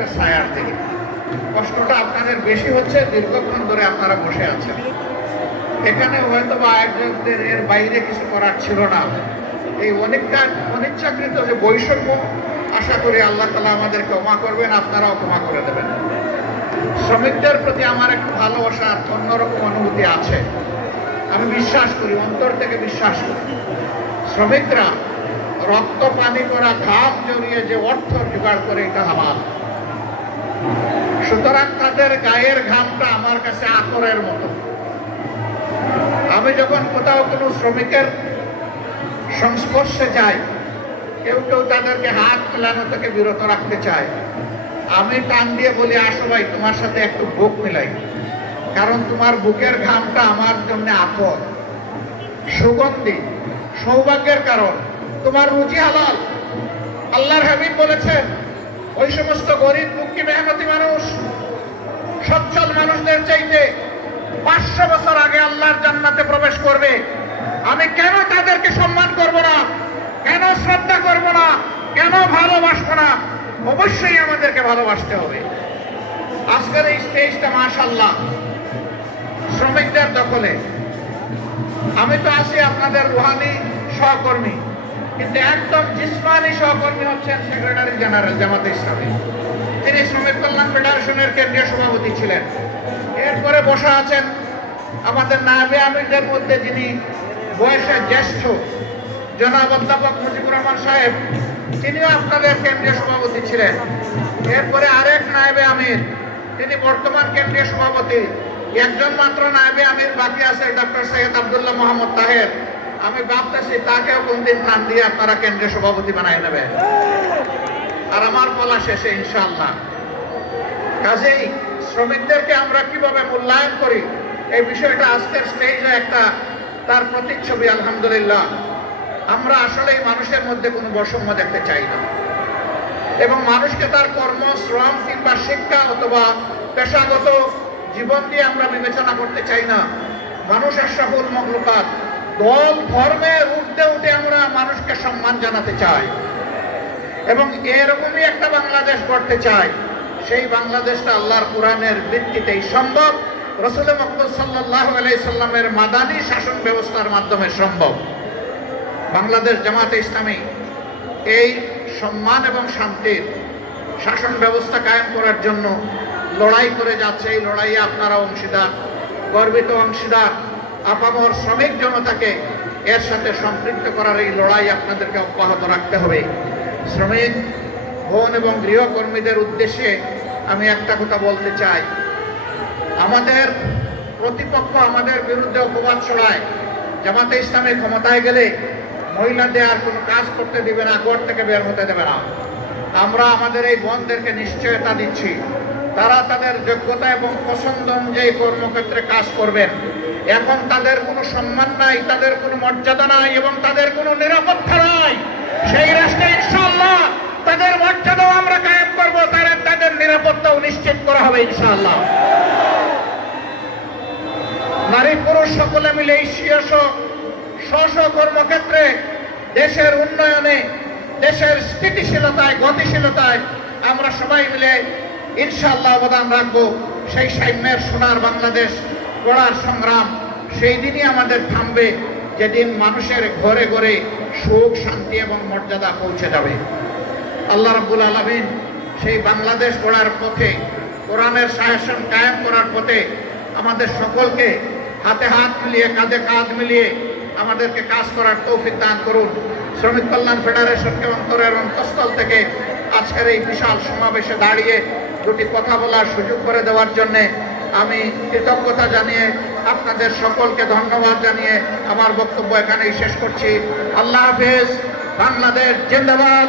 একটা ছায়ার দিকে। কষ্টটা আপনাদের বেশি হচ্ছে, দীর্ঘক্ষণ ধরে আপনারা বসে আছেন। এখানে হয়তো বা একজনদের এর বাইরে কিছু করার ছিল না। এই অনিচ্ছাকৃত যে বৈষম্য, আশা করি আল্লাহ তাআলা আমাদেরকে ক্ষমা করবেন, আপনারাও ক্ষমা করে দেবেন। শ্রমিকদের প্রতি আমার একটু ভালোবাসার অন্যরকম অনুভূতি আছে। আমি বিশ্বাস করি, অন্তর থেকে বিশ্বাস করি, শ্রমিকরা রক্ত পানি করা ঘাম জড়িয়ে যে অর্থ জোগাড় করে এটা হালাল। সুতরাং তাদের গায়ের ঘামটা আমার কাছে আতরের মতো। আমি যখন কোথাও কোনো শ্রমিকের সংস্পর্শে যাই, কেউ কেউ তাদেরকে হাত মেলানো থেকে বিরত রাখতে চায়, আমি টান দিয়ে বলি, আসো ভাই, তোমার সাথে একটু বুক মিলাই, কারণ তোমার বুকের ঘামটা আমার জন্য আতর, সুগন্ধি, সৌভাগ্যের কারণ, তোমার রুজি হালাল। আল্লাহর হাবিব বলেছেন, ওই সমস্ত গরিব দুঃখী মেহনতি মানুষ সচ্ছল মানুষদের চাইতে 500 বছর আগে আল্লাহর জান্নাতে প্রবেশ করবে। আমি কেন তাদেরকে সম্মান করব না, কেন শ্রদ্ধা করব না, কেন ভালোবাসবো না? অবশ্যই আমাদেরকে ভালোবাসতে হবে। আজকের এই স্টেজটা মাশাআল্লাহ শ্রমিকদের দখলে। আমি তো আছি আপনাদের রুহানি সহকর্মী, কিন্তু একদম জিসমানি সহকর্মী হচ্ছেন সেক্রেটারি জেনারেল জামাতে ইসলামী। তিনি শ্রমিক কল্যাণ ফেডারেশনের কেন্দ্রীয় সভাপতি ছিলেন। এরপরে বসা আছেন আমাদের নায়েবে আমিরদের মধ্যে যিনি বয়সে জ্যেষ্ঠ, জনাব অধ্যাপক মুজিবুর রহমান সাহেব, তিনিও আপনাদের কেন্দ্রীয় সভাপতি ছিলেন। এরপরে আরেক নায়েবে আমির, তিনি বর্তমান কেন্দ্রীয় সভাপতি। একজন মাত্র নায়েবে আমির বাকি আছে, ডক্টর সৈয়দ আব্দুল্লাহ মোহাম্মদ তাহের। আমি ভাবতেছি তাকেও কোনদিন টান দিয়ে আপনারা কেন্দ্রীয় সভাপতি বানায় নেবেন, আর আমার বলা শেষে ইনশাআল্লাহ। কাজেই শ্রমিকদেরকে আমরা কিভাবে মূল্যায়ন করি, এই বিষয়টা আজকের স্টেজে একটা তার প্রতিচ্ছবি। আলহামদুলিল্লাহ, আমরা আসলে মানুষের মধ্যে কোনো বৈষম্য দেখতে চাই না, এবং মানুষকে তার কর্ম, শ্রম কিংবা শিক্ষা অথবা পেশাগত জীবন দিয়ে আমরা বিবেচনা করতে চাই না। মানুষ আশরাফুল মখলুকাত, দল ধর্মের ঊর্ধ্বে উঠে আমরা মানুষকে সম্মান জানাতে চাই, এবং এরকমই একটা বাংলাদেশ গড়তে চাই। সেই বাংলাদেশটা আল্লাহর কোরআনের ভিত্তিতেই সম্ভব, রাসূল মুহাম্মদ সাল্লাল্লাহু আলাইহি সাল্লামের মাদানী শাসন ব্যবস্থার মাধ্যমে সম্ভব। বাংলাদেশ জামাতে ইসলামী এই সম্মান এবং শান্তির শাসন ব্যবস্থা কায়েম করার জন্য লড়াই করে যাচ্ছে। এই লড়াইয়ে আপনারা অংশীদার, গর্বিত অংশীদার। আপামর শ্রমিক জনতাকে এর সাথে সম্পৃক্ত করার এই লড়াই আপনাদেরকে অব্যাহত রাখতে হবে। শ্রমিক বোন এবং গৃহকর্মীদের উদ্দেশ্যে আমি একটা কথা বলতে চাই, আমাদের প্রতিপক্ষ আমাদের বিরুদ্ধে অপবাদ ছড়ায়, জামাতে ইসলামী ক্ষমতায় গেলে মহিলাদের আর কোনো কাজ করতে দিবে না, ঘর থেকে বের হতে দেবে না। আমরা আমাদের এই বোনদেরকে নিশ্চয়তা দিচ্ছি, তারা তাদের যোগ্যতা এবং পছন্দ অনুযায়ী কর্মক্ষেত্রে কাজ করবেন। এখন তাদের কোনো সম্মান নাই, তাদের কোনো মর্যাদা নাই, এবং তাদের কোনো নিরাপত্তা নাই। সেই রাষ্ট্রে ইনশাআল্লাহ তাদের মর্যাদাও আমরা কায়েম করব, তাদের নিরাপত্তাও নিশ্চিত করা হবে ইনশাআল্লাহ। নারী পুরুষ সকলে মিলে স্ব কর্মক্ষেত্রে দেশের উন্নয়নে, দেশের স্থিতিশীলতায়, গতিশীলতায় আমরা সবাই মিলে ইনশাআল্লাহ অবদান রাখবো। সেই সাম্যের সোনার বাংলাদেশ গড়ার সংগ্রাম সেই দিনই আমাদের থামবে, যেদিন মানুষের ঘরে ঘরে সুখ, শান্তি এবং মর্যাদা পৌঁছে যাবে। আল্লাহ রাব্বুল আলামিন সেই বাংলাদেশ গড়ার পথে, কোরআনের শাসন কায়েম করার পথে আমাদের সকলকে হাতে হাত মিলিয়ে, কাঁধে কাঁধ মিলিয়ে আমাদেরকে কাজ করার তৌফিক দান করুন। শ্রমিক কল্যাণ ফেডারেশনকে অন্তরের অন্তঃস্থল থেকে আজকের এই বিশাল সমাবেশে দাঁড়িয়ে দুটি কথা বলার সুযোগ করে দেওয়ার জন্যে আমি কৃতজ্ঞতা জানিয়ে, আপনাদের সকলকে ধন্যবাদ জানিয়ে আমার বক্তব্য এখানেই শেষ করছি। আল্লাহ হাফেজ। বাংলাদেশ জিন্দাবাদ।